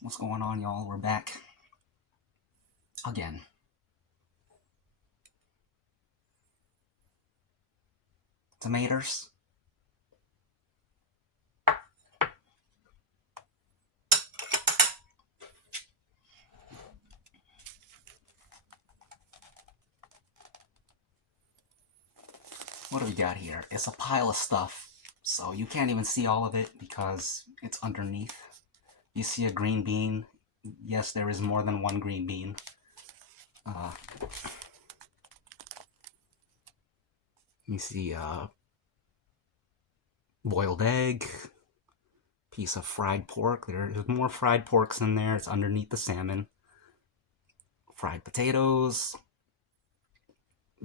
What's going on, y'all? We're back again. Tomatoes. What do we got here? It's a pile of stuff, so you can't even see all of it because it's underneath. You see a green bean. Yes, there is more than one green bean. You see boiled egg, piece of fried pork. There's more fried porks in there. It's underneath the salmon. Fried potatoes,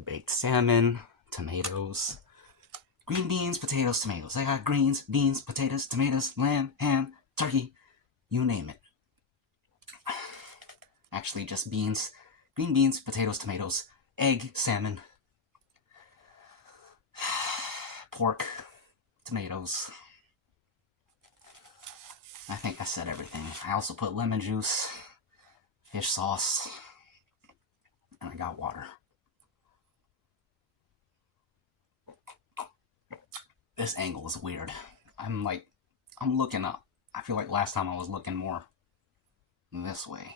baked salmon, tomatoes, green beans, potatoes, tomatoes. I got greens, beans, potatoes, tomatoes, lamb, ham, turkey, you name it. Actually, just beans, green beans, potatoes, tomatoes, egg, salmon, pork, tomatoes. I think I said everything. I also put lemon juice, fish sauce, and I got water. This angle is weird. I'm looking up. I feel like last time I was looking more this way.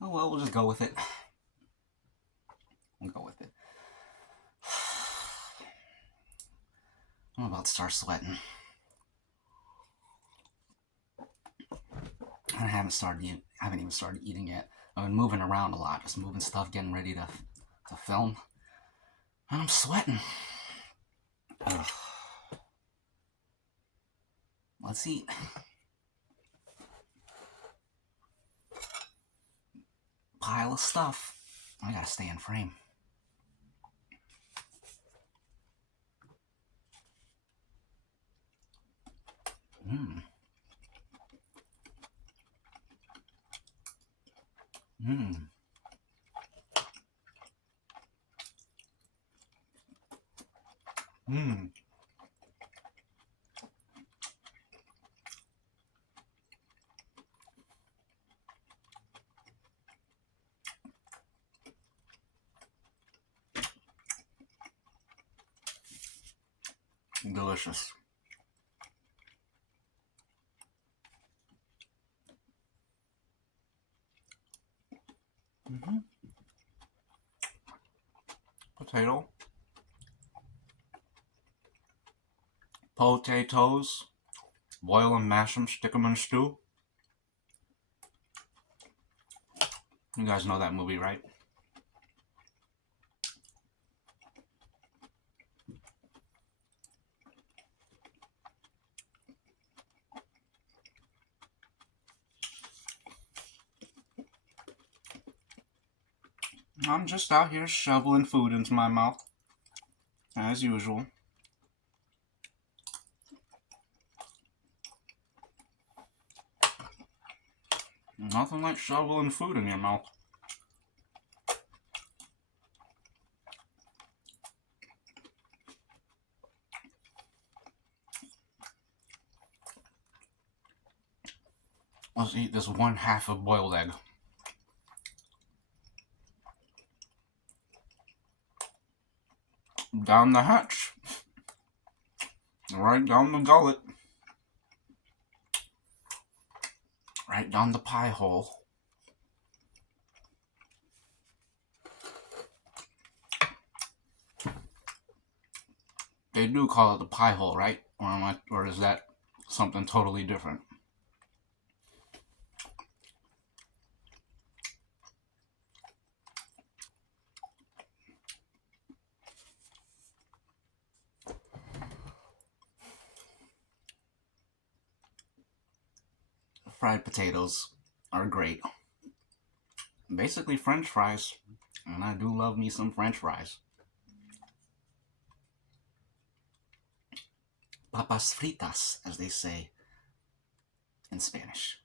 Oh well, we'll just go with it. We'll go with it. I'm about to start sweating. I haven't even started eating yet. I've been moving around a lot, just moving stuff, getting ready to film. And I'm sweating. Ugh. Let's eat. Pile of stuff. I gotta stay in frame. Mmm. Mmm. Mmm. Delicious. Mm-hmm. Potato. Potatoes. Boil them, mash them, stick them in stew. You guys know that movie, right? I'm just out here shoveling food into my mouth, as usual. Nothing like shoveling food in your mouth. Let's eat this one half of boiled egg. Down the hatch. Right down the gullet. Right down the pie hole. They do call it the pie hole, right? Or is that something totally different? Fried potatoes are great. Basically French fries, and I do love me some French fries. Papas fritas, as they say in Spanish.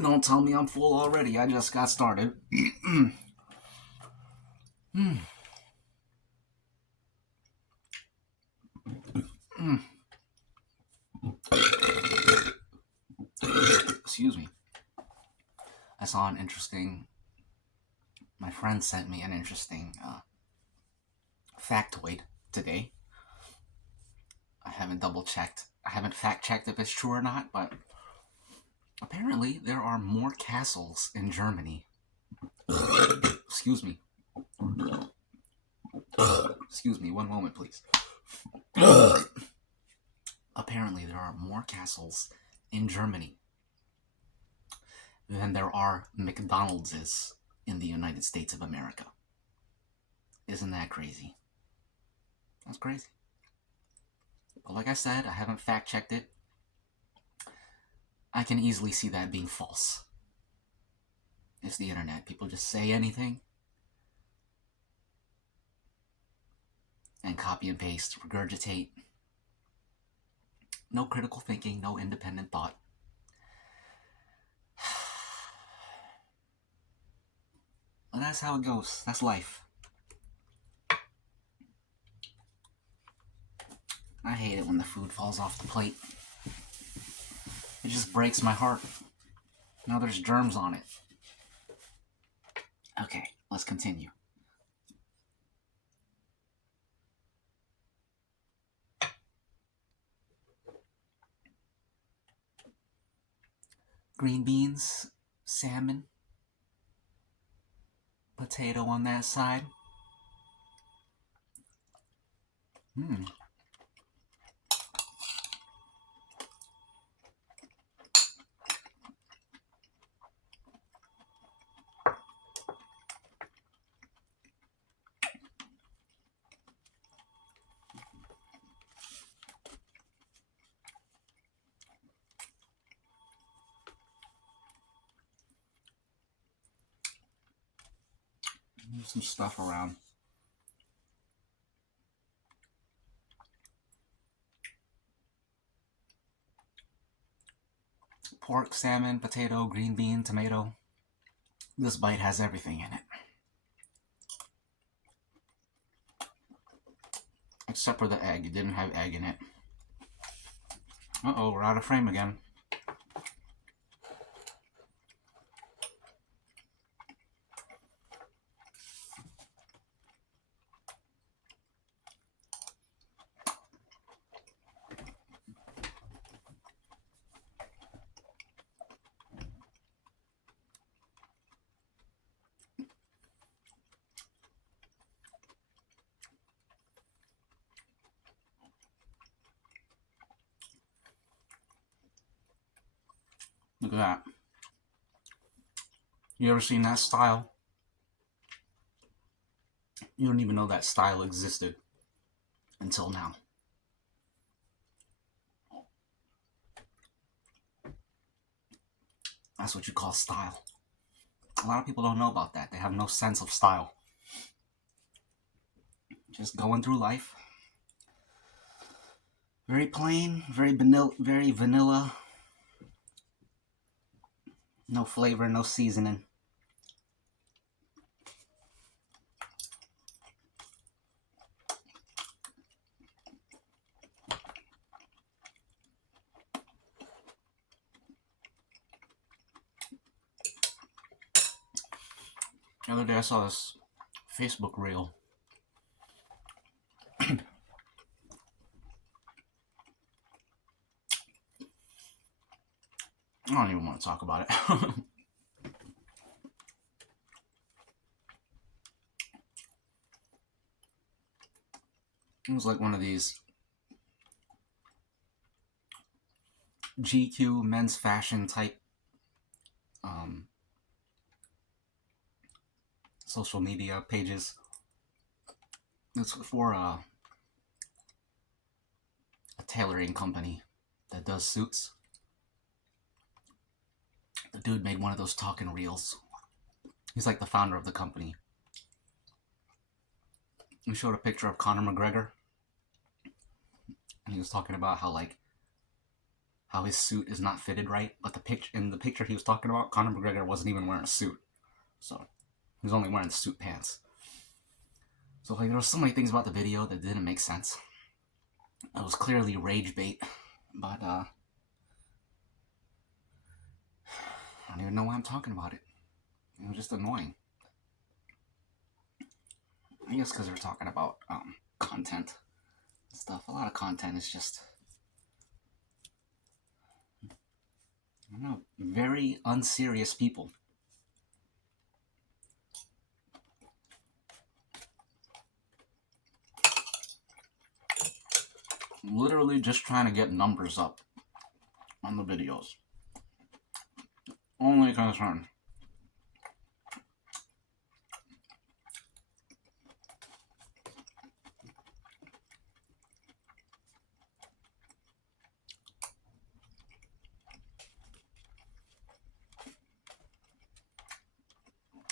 Don't tell me I'm full already. I just got started. Mm. Mm. Excuse me. I saw an interesting. My friend sent me an interesting factoid today. I haven't double checked. I haven't fact checked if it's true or not, but apparently there are more castles in Germany. Excuse me. Excuse me, one moment, please. Apparently there are more castles in Germany than there are McDonald's in the United States of America. Isn't that crazy? That's crazy. But like I said, I haven't fact checked it. I can easily see that being false. It's the internet. People just say anything and copy and paste, regurgitate. No critical thinking, no independent thought. Well, that's how it goes. That's life. I hate it when the food falls off the plate. It just breaks my heart. Now there's germs on it. Okay, let's continue. Green beans, salmon, potato on that side. Mmm. Move some stuff around. Pork, salmon, potato, green bean, tomato. This bite has everything in it. Except for the egg. It didn't have egg in it. Uh-oh, we're out of frame again. Look at that. You ever seen that style? You don't even know that style existed until now. That's what you call style. A lot of people don't know about that. They have no sense of style. Just going through life. Very plain, very vanilla. No flavor, no seasoning. The other day I saw this Facebook reel. I don't even want to talk about it. It was like one of these GQ men's fashion type social media pages. It's for a tailoring company that does suits. The dude made one of those talking reels. He's like the founder of the company. He showed a picture of Conor McGregor, and he was talking about how his suit is not fitted right. But in the picture he was talking about, Conor McGregor wasn't even wearing a suit, so he was only wearing the suit pants. So like there were so many things about the video that didn't make sense. It was clearly rage bait, but I don't even know why I'm talking about it. It was just annoying. I guess because we're talking about content and stuff. A lot of content is just, I don't know, very unserious people. Literally just trying to get numbers up on the videos. Only concern.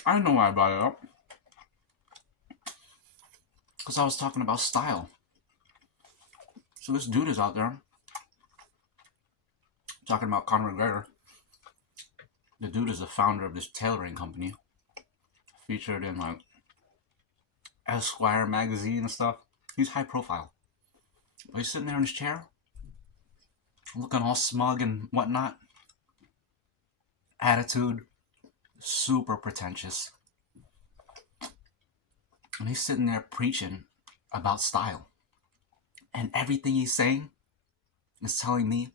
I know why I brought it up. Because I was talking about style. So this dude is out there talking about Conor McGregor. The dude is the founder of this tailoring company, featured in like Esquire magazine and stuff. He's high profile. But he's sitting there in his chair, looking all smug and whatnot. Attitude, super pretentious. And he's sitting there preaching about style. And everything he's saying is telling me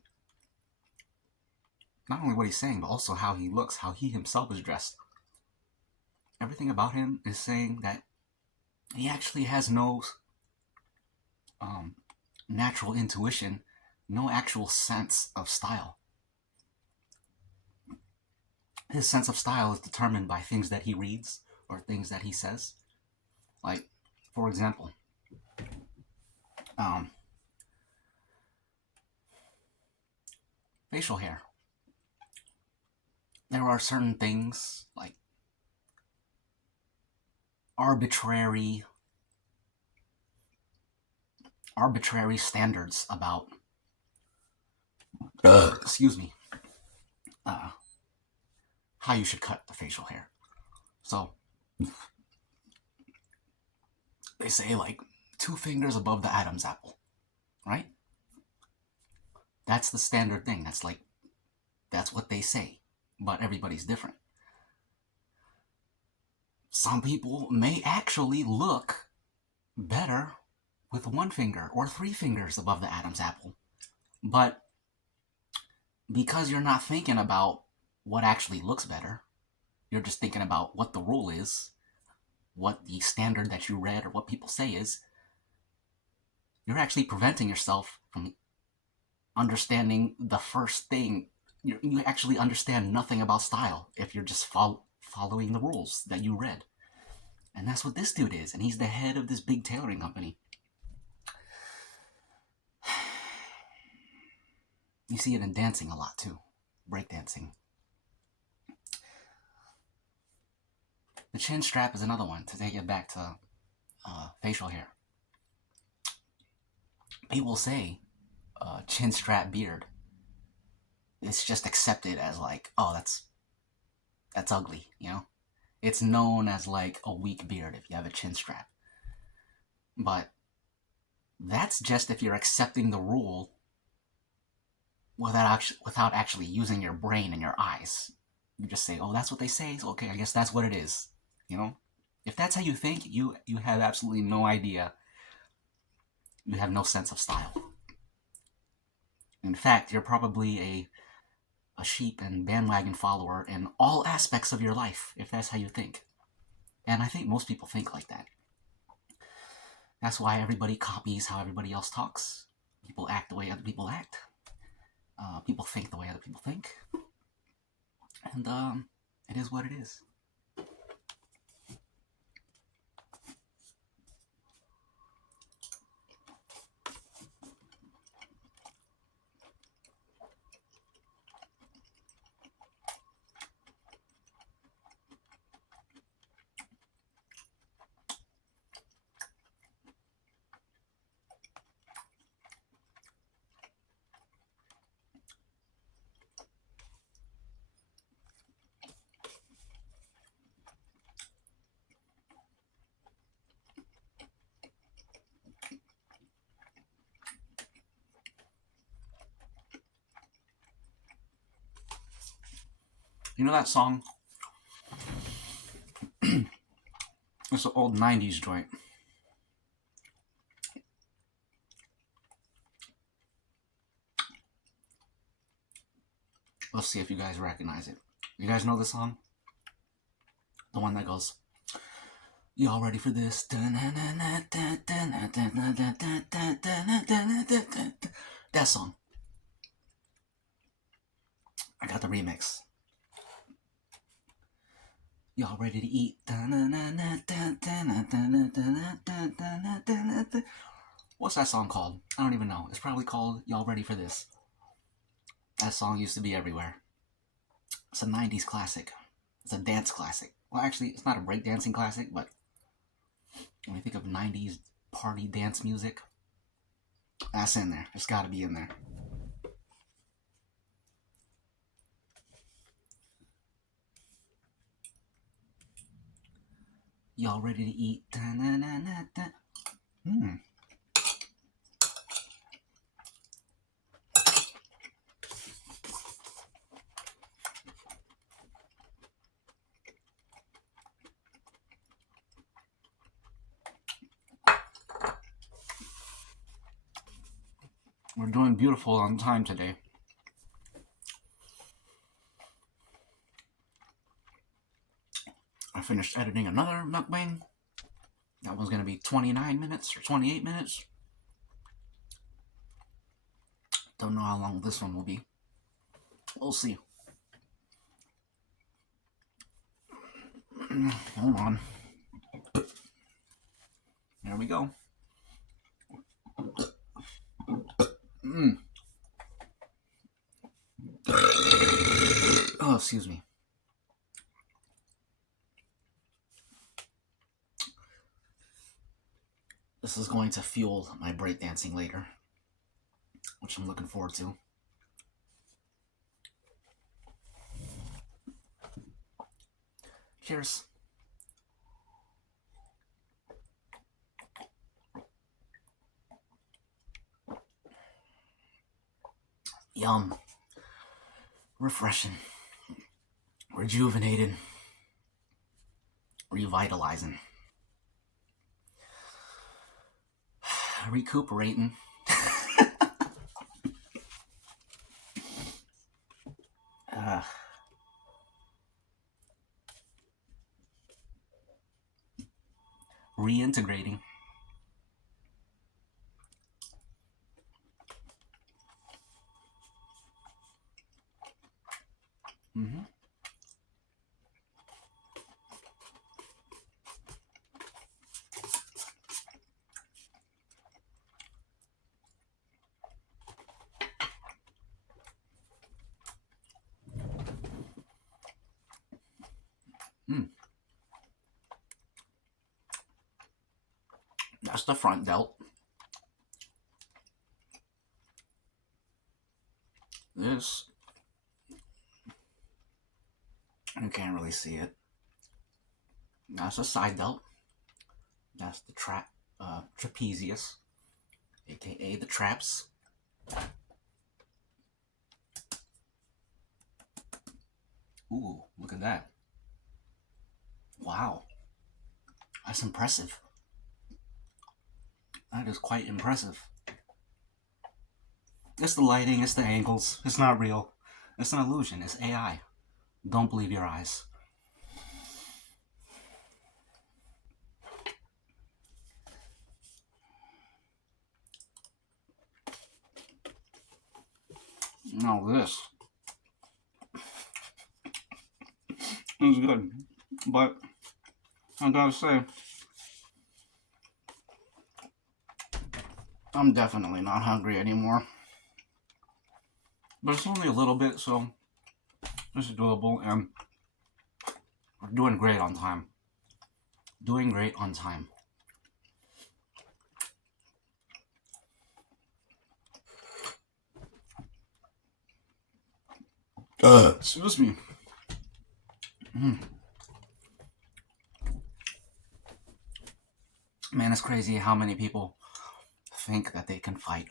not only what he's saying, but also how he looks, how he himself is dressed. Everything about him is saying that he actually has no natural intuition, no actual sense of style. His sense of style is determined by things that he reads or things that he says. Like, for example, facial hair. There are certain things like arbitrary standards about excuse me, how you should cut the facial hair. So they say like 2 fingers above the Adam's apple, right? That's the standard thing. That's what they say, but everybody's different. Some people may actually look better with 1 finger or 3 fingers above the Adam's apple, but because you're not thinking about what actually looks better, you're just thinking about what the rule is, what the standard that you read or what people say is, you're actually preventing yourself from understanding the first thing. You actually understand nothing about style if you're just following the rules that you read. And that's what this dude is, and he's the head of this big tailoring company. You see it in dancing a lot too, breakdancing. The chin strap is another one, to take it back to facial hair. People say chin strap beard. It's just accepted as like, oh, that's ugly, you know? It's known as like a weak beard if you have a chin strap. But that's just if you're accepting the rule without actually using your brain and your eyes. You just say, oh, that's what they say, so okay, I guess that's what it is. You know? If that's how you think, you have absolutely no idea. You have no sense of style. In fact, you're probably a sheep and bandwagon follower in all aspects of your life, if that's how you think. And I think most people think like that. That's why everybody copies how everybody else talks. People act the way other people act. People think the way other people think. And it is what it is. You know that song? It's an old 90s joint. Let's see if you guys recognize it. You guys know the song? The one that goes, y'all ready for this? That song. I got the remix. Y'all ready to eat? What's that song called? I don't even know. It's probably called Y'all Ready for This. That song used to be everywhere. It's a 90s classic. It's a dance classic. Well, actually, it's not a breakdancing classic, but when you think of 90s party dance music, that's in there. It's got to be in there. Y'all ready to eat? We're doing beautiful on time today. I finished editing another mukbang. That one's going to be 29 minutes or 28 minutes. Don't know how long this one will be. We'll see. Hold on. There we go. Oh, excuse me. This is going to fuel my breakdancing later, which I'm looking forward to. Cheers. Yum. Refreshing. Rejuvenated. Revitalizing. Recuperating. Reintegrating. That's the front delt. This, you can't really see it. That's a side delt. That's the trapezius, aka the traps. Ooh, look at that. Wow. That's impressive. That is quite impressive. It's the lighting, it's the angles. It's not real. It's an illusion. It's AI. Don't believe your eyes. No, this is good. But I gotta say, I'm definitely not hungry anymore. But it's only a little bit, so it's doable, and we're doing great on time. Doing great on time. Excuse me. Man, it's crazy how many people think that they can fight.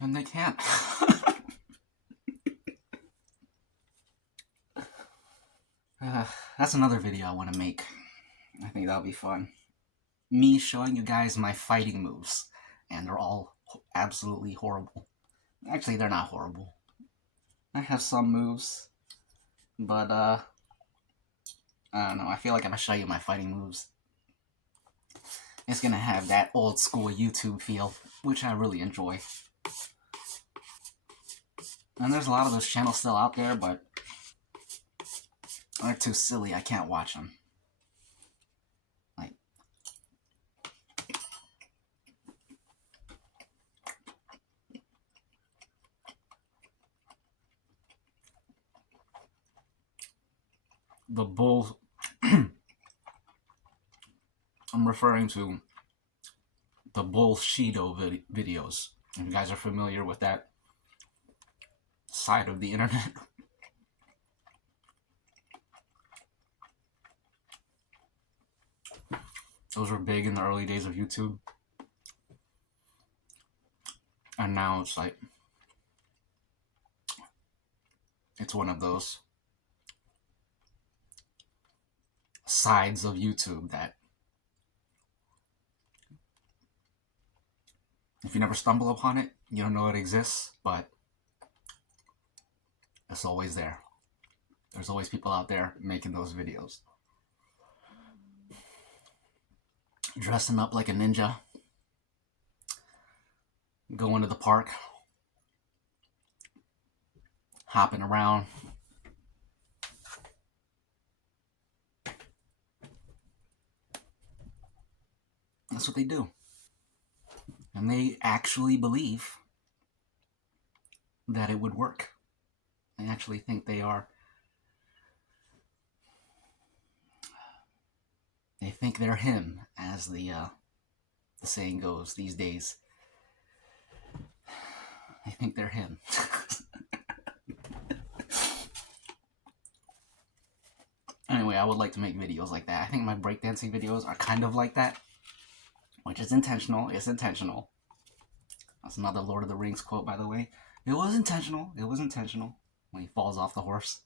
And they can't. That's another video I want to make. I think that'll be fun. Me showing you guys my fighting moves, and they're all absolutely horrible. Actually, they're not horrible. I have some moves, but I don't know. I feel like if I show you my fighting moves, it's gonna have that old school YouTube feel, which I really enjoy. And there's a lot of those channels still out there, but they're too silly. I can't watch them. Like, the bull. I'm referring to the bullshido videos. If you guys are familiar with that side of the internet. Those were big in the early days of YouTube. And now it's like, it's one of those sides of YouTube that if you never stumble upon it, you don't know it exists, but it's always there. There's always people out there making those videos. Dressing up like a ninja, going to the park, hopping around. That's what they do. And they actually believe that it would work. They actually think they are. They think they're him, as the saying goes these days. They think they're him. Anyway, I would like to make videos like that. I think my breakdancing videos are kind of like that, which is intentional. It's intentional. That's another Lord of the Rings quote, by the way. It was intentional. It was intentional. When he falls off the horse.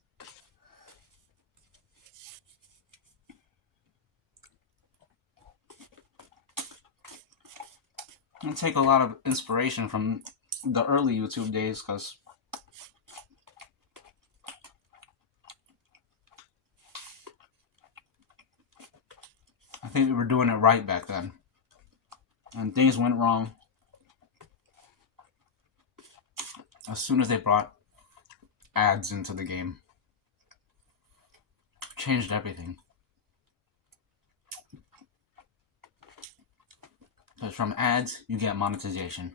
I take a lot of inspiration from the early YouTube days, because I think we were doing it right back then. And things went wrong as soon as they brought ads into the game. Changed everything. Because from ads, you get monetization.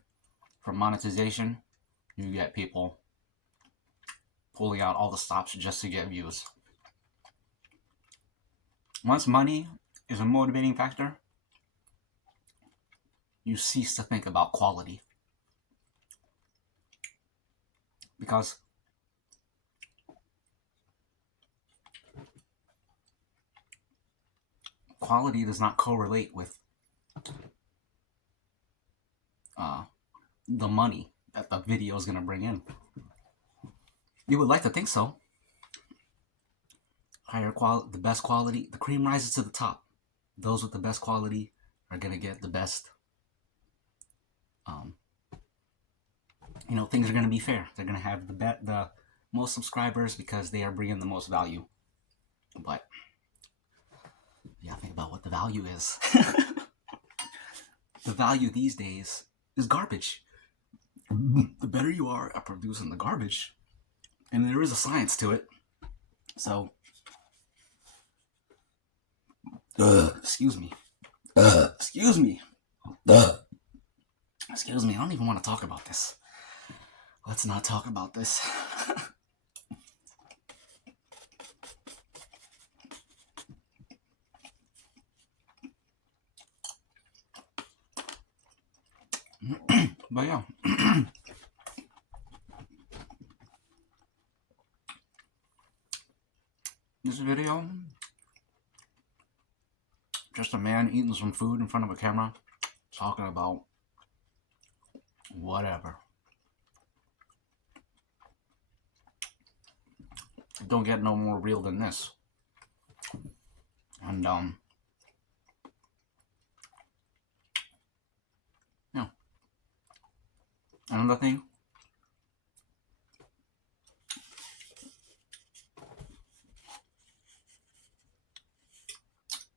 From monetization, you get people pulling out all the stops just to get views. Once money is a motivating factor, you cease to think about quality. Because quality does not correlate with the money that the video is going to bring in. You would like to think so. Higher quality, the best quality, the cream rises to the top. Those with the best quality are going to get the best. Things are going to be fair. They're going to have the most subscribers because they are bringing the most value. But yeah, think about what the value is. The value these days is garbage. The better you are at producing the garbage, and there is a science to it. So, excuse me. Excuse me. Excuse me. I don't even want to talk about this. Let's not talk about this. But yeah. This video, just a man eating some food in front of a camera, talking about whatever. Don't get no more real than this. And you know, another thing.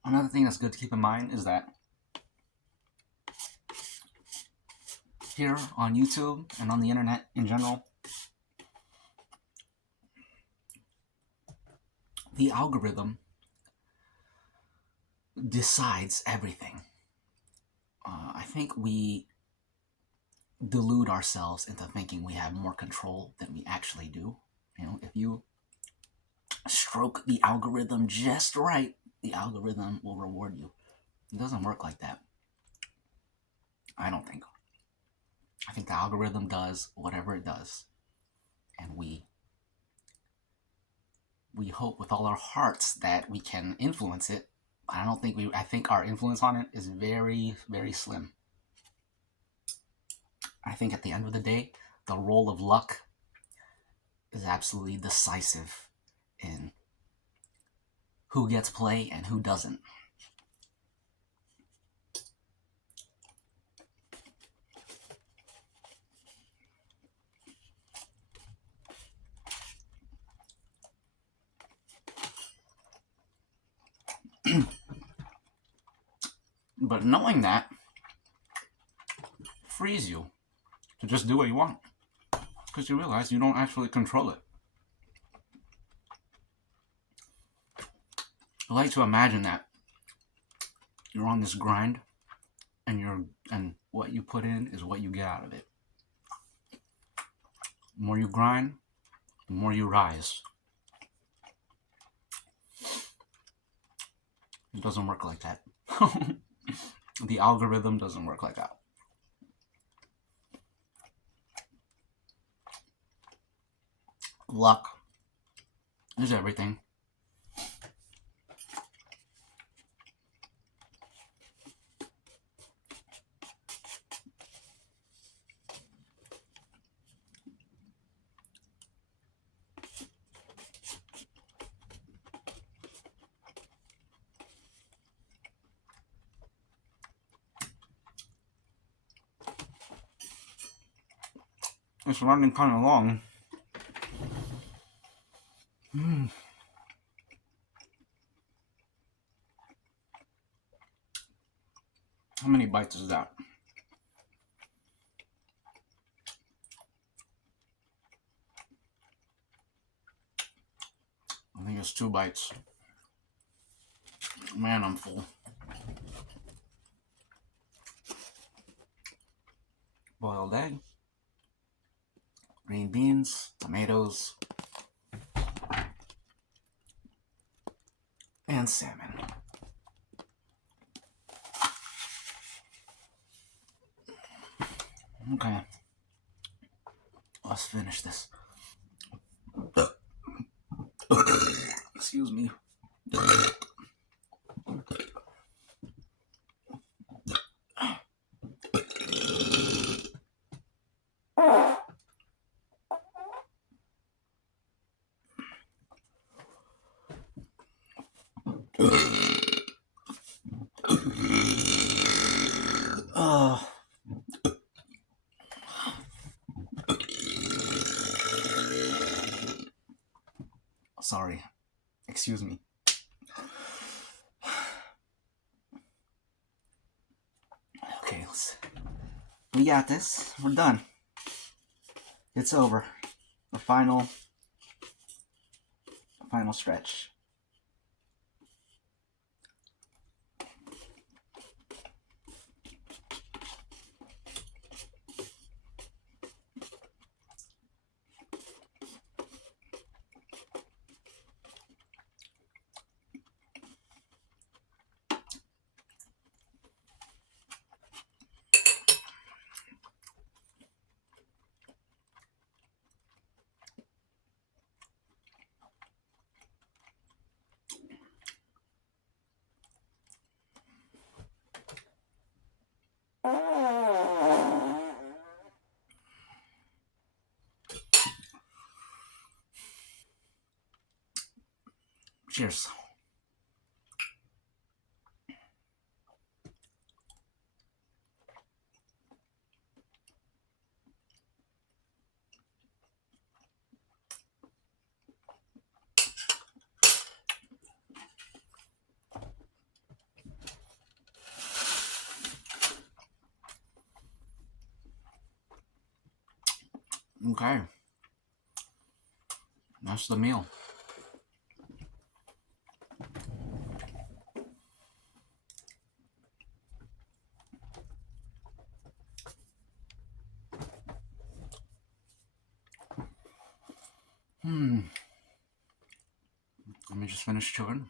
Another thing that's good to keep in mind is that here on YouTube and on the internet in general, the algorithm decides everything. I think we delude ourselves into thinking we have more control than we actually do. You know, if you stroke the algorithm just right, the algorithm will reward you. It doesn't work like that. I don't think. I think the algorithm does whatever it does, and we hope with all our hearts that we can influence it. I don't think we. I think our influence on it is very, very slim. I think at the end of the day, the role of luck is absolutely decisive in who gets play and who doesn't. But knowing that frees you to just do what you want because you realize you don't actually control it. I like to imagine that you're on this grind and what you put in is what you get out of it. The more you grind, the more you rise. It doesn't work like that. The algorithm doesn't work like that. Luck is everything. It's running kind of long. How many bites is that? I think it's 2 bites. Man, I'm full. Boiled egg, green beans, tomatoes, and salmon. Okay, let's finish this. Excuse me. Sorry. Excuse me. Okay, we got this. We're done. It's over. The final stretch. Cheers. Okay. That's the meal. Let me just finish chewing.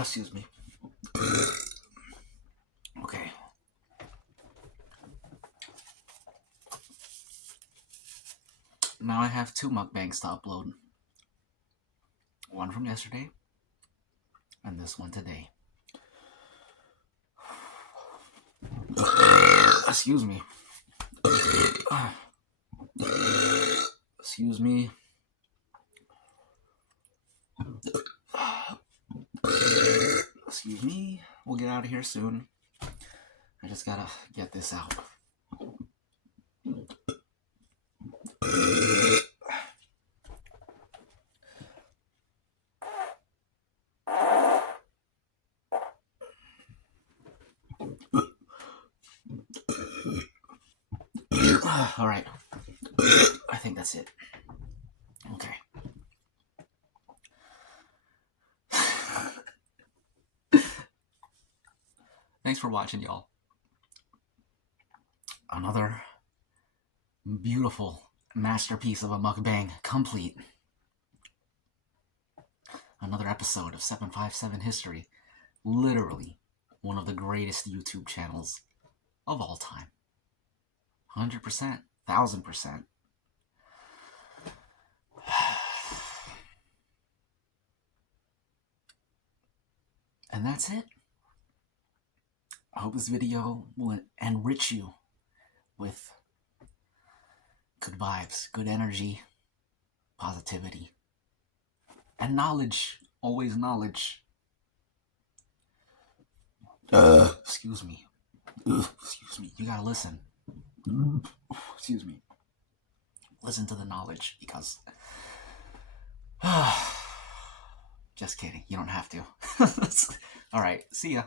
Excuse me. Okay. Now I have 2 mukbangs to upload. One from yesterday, and this one today. Excuse me. Excuse me. Excuse me. We'll get out of here soon. I just gotta get this out. All right. I think that's it. Okay. Thanks for watching, y'all. Another beautiful masterpiece of a mukbang complete. Another episode of 757 History. Literally one of the greatest YouTube channels of all time. 100%, 1000%. And that's it. I hope this video will enrich you with good vibes, good energy, positivity, and knowledge. Always knowledge. Excuse me. Excuse me. You gotta listen. Excuse me. Listen to the knowledge, because just kidding. You don't have to. All right. See ya.